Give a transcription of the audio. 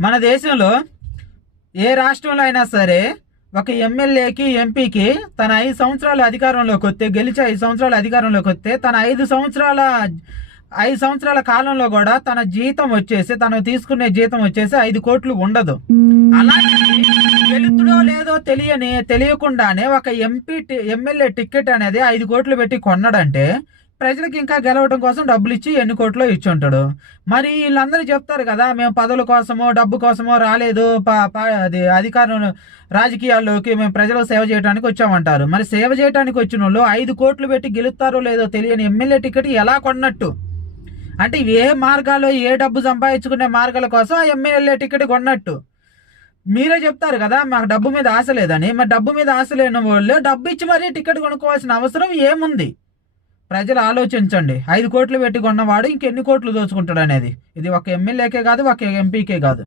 మన దేశంలో ఏ రాష్ట్రంలో అయినా సరే ఒక ఎమ్మెల్యేకి ఎంపీకి తన 5 సంవత్సరాలు అధికారంలోకి వస్తే గెలిచి 5 సంవత్సరాలు అధికారంలోకి వస్తే తన 5 సంవత్సరాల కాలంలో కూడా తన జీతం వచ్చేసి తను తీసుకునే జీతం వచ్చేసి 5 కోట్లు ఉండదు. అలాగే గెలుతుడో లేదో తెలియకుండానే ఒక ఎమ్మెల్యే టికెట్ అనేది 5 కోట్లు పెట్టి కొన్నాడంటే ప్రజలకు ఇంకా గెలవడం కోసం డబ్బులు ఇచ్చి ఎన్ని కోట్లో ఇచ్చి ఉంటాడు. మరి వీళ్ళందరూ చెప్తారు కదా, మేము పదవుల కోసమో డబ్బు కోసమో రాలేదు, అది అధికారం రాజకీయాల్లోకి మేము ప్రజలకు సేవ చేయడానికి వచ్చామంటారు. మరి సేవ చేయడానికి వచ్చిన వాళ్ళు 5 కోట్లు పెట్టి గెలుస్తారో లేదో తెలియని ఎమ్మెల్యే టికెట్ ఎలా కొన్నట్టు? అంటే ఏ మార్గాల్లో ఏ డబ్బు సంపాదించుకునే మార్గాల కోసం ఆ ఎమ్మెల్యే టికెట్ కొన్నట్టు. మీరే చెప్తారు కదా మాకు డబ్బు మీద ఆశ లేదని. మరి డబ్బు మీద ఆశ లేని వాళ్ళు డబ్బు ఇచ్చి మరీ టికెట్ కొనుక్కోవాల్సిన అవసరం ఏముంది? ప్రజలు ఆలోచించండి. 5 కోట్లు పెట్టి కొన్నవాడు ఇంకెన్ని కోట్లు దోచుకుంటాడు అనేది. ఇది ఒక ఎమ్మెల్యేకే కాదు, ఒక ఎంపీకే కాదు.